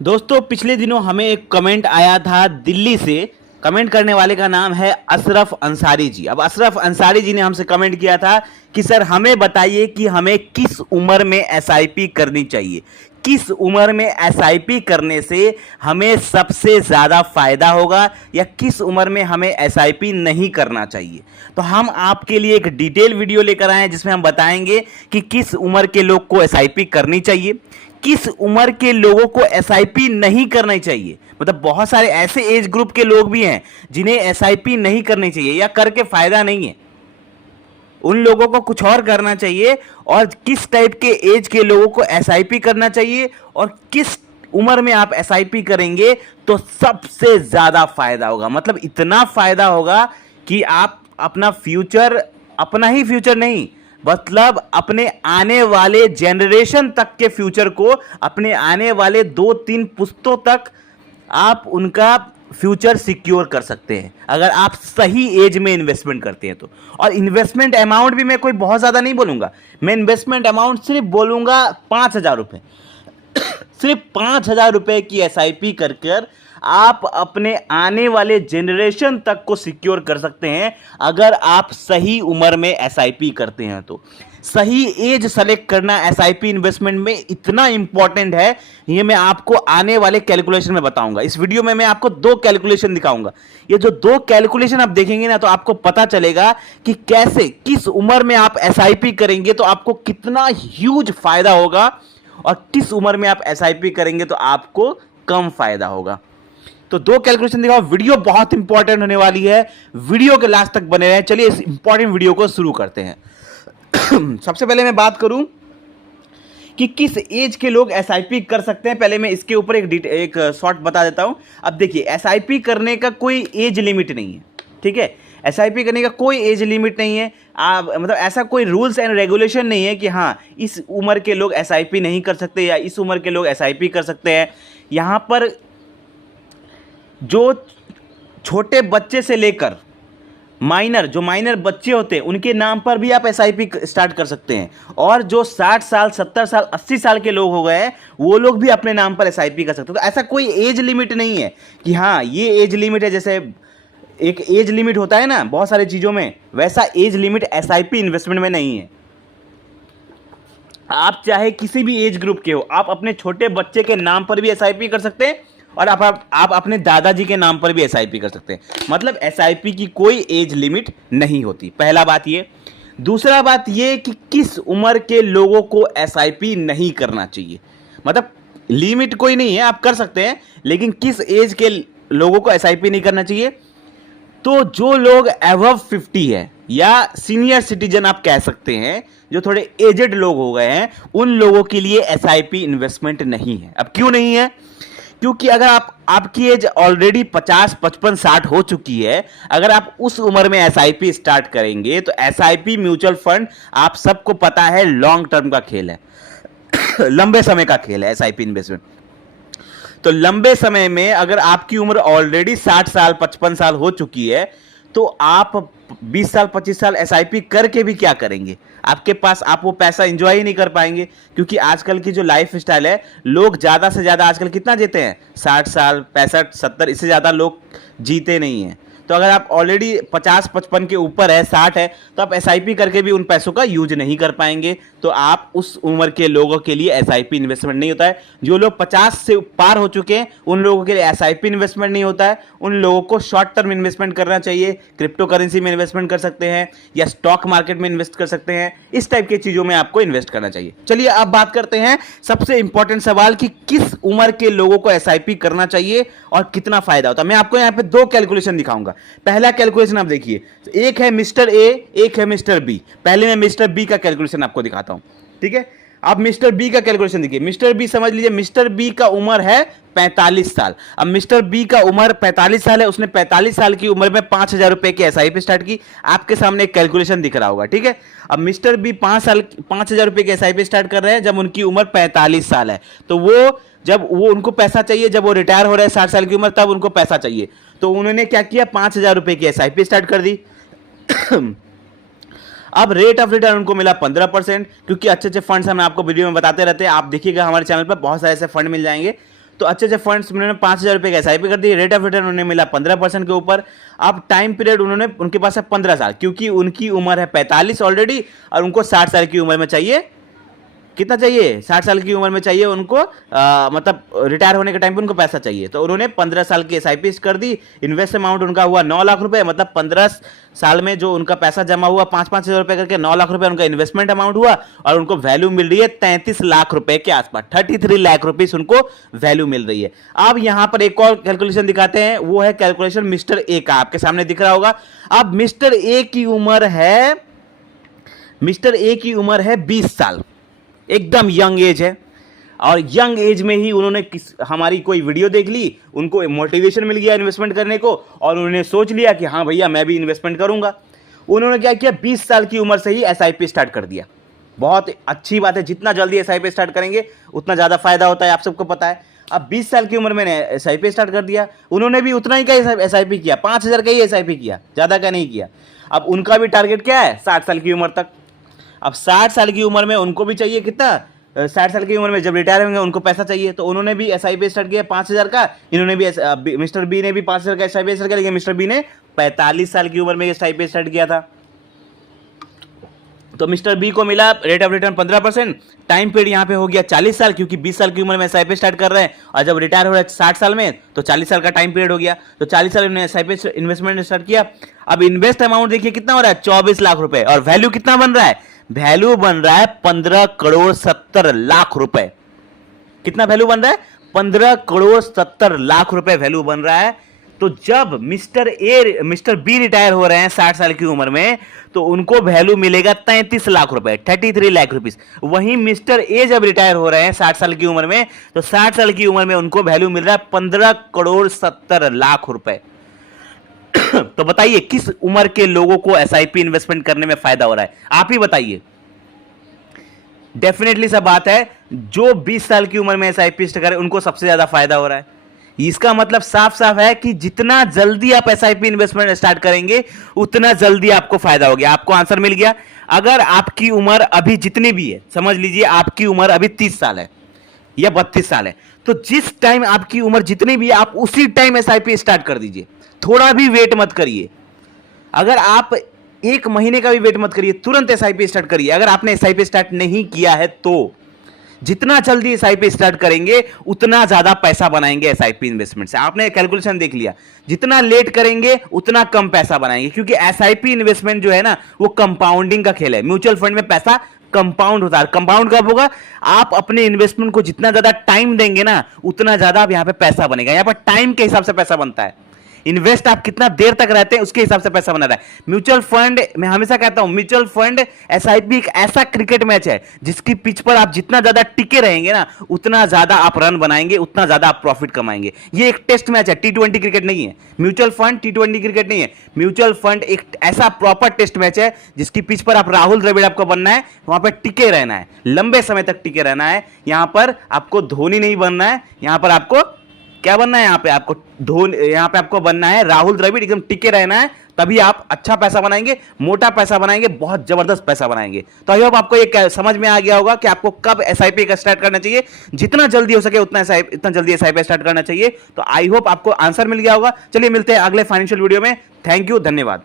दोस्तों पिछले दिनों हमें एक कमेंट आया था दिल्ली से। कमेंट करने वाले का नाम है अशरफ अंसारी जी। अब अशरफ अंसारी जी ने हमसे कमेंट किया था कि सर हमें बताइए कि हमें किस उम्र में एसआईपी करनी चाहिए, किस उम्र में एसआईपी करने से हमें सबसे ज़्यादा फायदा होगा या किस उम्र में हमें एसआईपी नहीं करना चाहिए। तो हम आपके लिए एक डिटेल वीडियो लेकर आए हैं जिसमें हम बताएंगे कि किस उम्र के लोग को एसआईपी करनी चाहिए, किस उम्र के लोगों को एसआईपी नहीं करनी चाहिए। मतलब बहुत सारे ऐसे एज ग्रुप के लोग भी हैं जिन्हें एसआईपी नहीं करनी चाहिए या करके फायदा नहीं है, उन लोगों को कुछ और करना चाहिए, और किस टाइप के एज के लोगों को एसआईपी करना चाहिए और किस उम्र में आप एसआईपी करेंगे तो सबसे ज्यादा फायदा होगा। मतलब इतना फायदा होगा कि आप अपना फ्यूचर, अपना ही फ्यूचर नहीं, मतलब अपने आने वाले जनरेशन तक के फ्यूचर को, अपने आने वाले 2-3 पुश्तों तक आप उनका फ्यूचर सिक्योर कर सकते हैं अगर आप सही एज में इन्वेस्टमेंट करते हैं तो। और इन्वेस्टमेंट अमाउंट भी मैं कोई बहुत ज़्यादा नहीं बोलूँगा, मैं इन्वेस्टमेंट अमाउंट सिर्फ बोलूँगा 5,000 रुपये। सिर्फ 5,000 रुपये की एसआईपी कर कर आप अपने आने वाले जनरेशन तक को सिक्योर कर सकते हैं अगर आप सही उम्र में एसआईपी करते हैं तो। सही एज सेलेक्ट करना एसआईपी इन्वेस्टमेंट में इतना इंपॉर्टेंट है, ये मैं आपको आने वाले कैलकुलेशन में बताऊंगा। इस वीडियो में मैं आपको 2 कैलकुलेशन दिखाऊंगा। ये जो 2 कैलकुलेशन आप देखेंगे ना तो आपको पता चलेगा कि कैसे, किस उम्र में आप एसआईपी करेंगे तो आपको कितना ह्यूज फायदा होगा और किस उम्र में आप एसआईपी करेंगे तो आपको कम फायदा होगा। तो 2 कैलकुलेशन दिखाओ। वीडियो बहुत इंपॉर्टेंट होने वाली है, वीडियो के लास्ट तक बने रहें। चलिए इस इंपॉर्टेंट वीडियो को शुरू करते हैं। सबसे पहले मैं बात करूं कि किस एज के लोग एसआईपी कर सकते हैं, पहले मैं इसके ऊपर एक शॉर्ट बता देता हूं। अब देखिए, एसआईपी करने का कोई एज लिमिट नहीं है, ठीक है। एसआईपी करने का कोई एज लिमिट नहीं है। आप मतलब ऐसा कोई रूल्स एंड रेगुलेशन नहीं है कि हाँ इस उम्र के लोग एसआईपी नहीं कर सकते या इस उम्र के लोग एसआईपी कर सकते हैं। यहां पर जो छोटे बच्चे से लेकर माइनर, जो माइनर बच्चे होते हैं उनके नाम पर भी आप एसआईपी स्टार्ट कर सकते हैं, और जो 60 साल 70 साल 80 साल के लोग हो गए हैं वो लोग भी अपने नाम पर एसआईपी कर सकते हैं। तो ऐसा कोई एज लिमिट नहीं है कि हाँ ये एज लिमिट है, जैसे एक एज लिमिट होता है ना बहुत सारी चीज़ों में, वैसा एज लिमिट एसआईपी इन्वेस्टमेंट में नहीं है। आप चाहे किसी भी एज ग्रुप के हो, आप अपने छोटे बच्चे के नाम पर भी एसआईपी कर सकते हैं और आप अपने दादाजी के नाम पर भी एसआईपी कर सकते हैं। मतलब एसआईपी की कोई एज लिमिट नहीं होती, पहला बात ये। दूसरा बात ये कि किस उम्र के लोगों को एसआईपी नहीं करना चाहिए। मतलब लिमिट कोई नहीं है, आप कर सकते हैं, लेकिन किस एज के लोगों को एसआईपी नहीं करना चाहिए। तो जो लोग अबव 50 है या सीनियर सिटीजन आप कह सकते हैं, जो थोड़े एजेड लोग हो गए हैं, उन लोगों के लिए एसआईपी इन्वेस्टमेंट नहीं है। अब क्यों नहीं है? क्योंकि अगर आपकी एज ऑलरेडी 50, 55, 60 हो चुकी है, अगर आप उस उम्र में एसआईपी स्टार्ट करेंगे तो एसआईपी म्यूचुअल फंड आप सबको पता है लॉन्ग टर्म का खेल है, लंबे समय का खेल है एसआईपी इन्वेस्टमेंट। तो लंबे समय में अगर आपकी उम्र ऑलरेडी 60 साल 55 साल हो चुकी है तो आप 20 साल 25 साल एसआईपी करके भी क्या करेंगे? आपके पास आप वो पैसा एंजॉय ही नहीं कर पाएंगे, क्योंकि आजकल की जो लाइफ स्टाइल है, लोग ज़्यादा से ज़्यादा आजकल कितना जीते हैं? 60 साल 65 70, इससे ज़्यादा लोग जीते नहीं हैं। तो अगर आप ऑलरेडी 50 55 के ऊपर है, 60 है, तो आप एसआईपी करके भी उन पैसों का यूज नहीं कर पाएंगे। तो आप उस उम्र के लोगों के लिए एसआईपी इन्वेस्टमेंट नहीं होता है। जो लोग 50 से पार हो चुके हैं उन लोगों के लिए एसआईपी इन्वेस्टमेंट नहीं होता है। उन लोगों को शॉर्ट टर्म इन्वेस्टमेंट करना चाहिए, क्रिप्टो करेंसी में इन्वेस्टमेंट कर सकते हैं या स्टॉक मार्केट में इन्वेस्ट कर सकते हैं। इस टाइप की चीज़ों में आपको इन्वेस्ट करना चाहिए। चलिए अब बात करते हैं सबसे इंपॉर्टेंट सवाल कि किस उम्र के लोगों को एसआईपी करना चाहिए और कितना फायदा होता है। मैं आपको यहाँ पे 2 कैलकुलेशन दिखाऊंगा। पहला कैलकुलेशन आप देखिए, एक है मिस्टर ए, एक है मिस्टर बी। पहले मैं मिस्टर बी का कैलकुलेशन आपको दिखाता हूं, ठीक है। आप मिस्टर बी का कैलकुलेशन देखिए। मिस्टर बी समझ लीजिए, मिस्टर बी का उम्र है 45 साल। अब मिस्टर बी का उम्र 45 साल है, उसने 45 साल की उम्र में 5,000 रुपए की एसआईपी स्टार्ट की। आपके सामने एक कैलकुलेशन दिख रहा होगा, ठीक है। अब मिस्टर बी 5,000 रुपए की एसआईपी स्टार्ट कर रहे हैं जब उनकी उम्र 45 साल है। तो जब उनको पैसा चाहिए, जब वो रिटायर हो रहे हैं 60 साल की उम्र, तब उनको पैसा चाहिए। तो उन्होंने क्या किया? 5,000 रुपए की एसआईपी स्टार्ट कर दी। अब रेट ऑफ रिटर्न उनको मिला 15%, क्योंकि अच्छे अच्छे फंड्स हम आपको वीडियो में बताते रहते हैं। आप देखिएगा हमारे चैनल पर बहुत सारे ऐसे फंड मिल जाएंगे। तो अच्छे अच्छे फंड्स उन्होंने 5,000 रुपये का एसआईपी कर दी, रेट ऑफ रिटर्न उन्हें मिला 15% के ऊपर। अब टाइम पीरियड उन्होंने, उनके पास है 15 साल, क्योंकि उनकी उम्र है 45 ऑलरेडी और उनको 60 साल की उम्र में चाहिए, कितना चाहिए, 60 साल की उम्र में चाहिए उनको, मतलब रिटायर होने के टाइम पे उनको पैसा चाहिए। तो उन्होंने 15 साल की एसआईपी कर दी। इन्वेस्ट अमाउंट उनका हुआ 9 लाख रुपए, मतलब 15 साल में जो उनका पैसा जमा हुआ 5-5 हज़ार रुपए करके 9 लाख रुपए उनका इन्वेस्टमेंट अमाउंट हुआ और उनको वैल्यू मिल रही है 33 लाख रुपए के आसपास, 33 लाख रुपीस उनको वैल्यू मिल रही है। अब यहां पर एक और कैलकुलेशन दिखाते हैं, वो है कैलकुलेशन मिस्टर ए का, आपके सामने दिख रहा होगा। अब मिस्टर ए की उम्र है, मिस्टर ए की उम्र है 20 साल, एकदम यंग एज है। और यंग एज में ही उन्होंने हमारी कोई वीडियो देख ली, उनको मोटिवेशन मिल गया इन्वेस्टमेंट करने को और उन्होंने सोच लिया कि हाँ भैया मैं भी इन्वेस्टमेंट करूंगा। उन्होंने क्या किया, 20 साल की उम्र से ही एसआईपी स्टार्ट कर दिया। बहुत अच्छी बात है, जितना जल्दी एसआईपी स्टार्ट करेंगे उतना ज़्यादा फायदा होता है, आप सबको पता है। अब 20 साल की उम्र में एसआईपी स्टार्ट कर दिया, उन्होंने भी उतना ही का एसआईपी किया, 5,000 का ही एसआईपी किया, ज़्यादा का नहीं किया। अब उनका भी टारगेट क्या है, 60 साल की उम्र तक। अब 60 साल की उम्र में उनको भी चाहिए कितना, 60 साल की उम्र में जब रिटायर होंगे उनको पैसा चाहिए, तो उन्होंने भी एसआईपी स्टार्ट किया 5,000 का। इन्होंने भी मिस्टर बी ने भी 5,000 का एसआईपी स्टार्ट किया, लेकिन मिस्टर बी ने 45 साल की उम्र में एसआईपी स्टार्ट किया था। तो मिस्टर बी को मिला rate of return 15%, time period यहाँ पे हो गया 40 साल, क्योंकि 20 साल की उम्र में एसआईपी स्टार्ट कर रहे हैं और जब रिटायर हो रहे हैं 60 साल में, तो 40 साल का टाइम पीरियड हो गया। तो 40 साल में एसआईपी इन्वेस्टमेंट स्टार्ट किया। अब इन्वेस्ट अमाउंट देखिए कितना हो रहा है, 24 लाख रुपए, और वैल्यू कितना बन रहा है, वैल्यू बन रहा है 15 करोड़ 70 लाख रुपए। कितना वैल्यू बन रहा है, 15 करोड़ 70 लाख रुपए वैल्यू बन रहा है। तो जब मिस्टर बी रिटायर हो रहे हैं 60 साल की उम्र में, तो उनको वैल्यू मिलेगा 33 लाख रुपए, 33 लाख रुपीस। वहीं मिस्टर ए जब रिटायर हो रहे हैं 60 साल की उम्र में, तो 60 साल की उम्र में उनको वैल्यू मिल रहा है 15 करोड़ 70 लाख रुपए। तो बताइए किस उम्र के लोगों को एसआईपी इन्वेस्टमेंट करने में फायदा हो रहा है, आप ही बताइए। डेफिनेटली सब बात है, जो 20 साल की उम्र में एसआईपी स्टार्ट करें उनको सबसे ज्यादा फायदा हो रहा है। इसका मतलब साफ साफ है कि जितना जल्दी आप एसआईपी इन्वेस्टमेंट स्टार्ट करेंगे उतना जल्दी आपको फायदा हो गया। आपको आंसर मिल गया। अगर आपकी उम्र अभी जितनी भी है, समझ लीजिए आपकी उम्र अभी 30 साल है या 32 साल है, तो जिस टाइम आपकी उम्र जितनी भी है आप उसी टाइम एसआईपी स्टार्ट कर दीजिए, थोड़ा भी वेट मत करिए। अगर आप 1 महीने का भी वेट मत करिए, तुरंत एसआईपी स्टार्ट करिए। अगर आपने एसआईपी स्टार्ट नहीं किया है तो जितना जल्दी एसआईपी स्टार्ट करेंगे उतना ज्यादा पैसा बनाएंगे एसआईपी इन्वेस्टमेंट से। आपने कैलकुलेशन देख लिया, जितना लेट करेंगे उतना कम पैसा बनाएंगे, क्योंकि एसआईपी इन्वेस्टमेंट जो है ना वो कंपाउंडिंग का खेल है। म्यूचुअल फंड में पैसा कंपाउंड होता है। कंपाउंड कब होगा, आप अपने इन्वेस्टमेंट को जितना ज्यादा टाइम देंगे ना उतना ज्यादा आप यहां पे पैसा बनेगा। यहां पर टाइम के हिसाब से पैसा बनता है। इन्वेस्ट आप कितना देर तक रहते हैं उसके हिसाब से पैसा बना रहा है। म्यूचुअल फंड, मैं हमेशा कहता हूं म्यूचुअल फंड एसआईपी एक ऐसा क्रिकेट मैच है जिसकी पिच पर आप जितना ज्यादा टिके रहेंगे ना उतना ज्यादा आप रन बनाएंगे, उतना ज्यादा आप प्रॉफिट कमाएंगे। ये एक टेस्ट मैच है, T20 क्रिकेट नहीं है। म्यूचुअल फंड T20 क्रिकेट नहीं है। म्यूचुअल फंड एक ऐसा प्रॉपर टेस्ट मैच है जिसकी पिच पर आप राहुल द्रविड़ आपको बनना है, वहां पर टिके रहना है, लंबे समय तक टिके रहना है। यहां पर आपको धोनी नहीं बनना है, यहां पर आपको क्या बनना है, यहाँ पे आपको बनना है राहुल द्रविड़, एकदम टिके रहना है, तभी आप अच्छा पैसा बनाएंगे, मोटा पैसा बनाएंगे, बहुत जबरदस्त पैसा बनाएंगे। तो आई होप आपको ये समझ में आ गया होगा कि आपको कब एसआईपी का स्टार्ट करना चाहिए। जितना जल्दी हो सके इतना जल्दी एसआईपी स्टार्ट करना चाहिए। तो आई होप आपको आंसर मिल गया होगा। चलिए मिलते हैं अगले फाइनेंशियल वीडियो में। थैंक यू, धन्यवाद।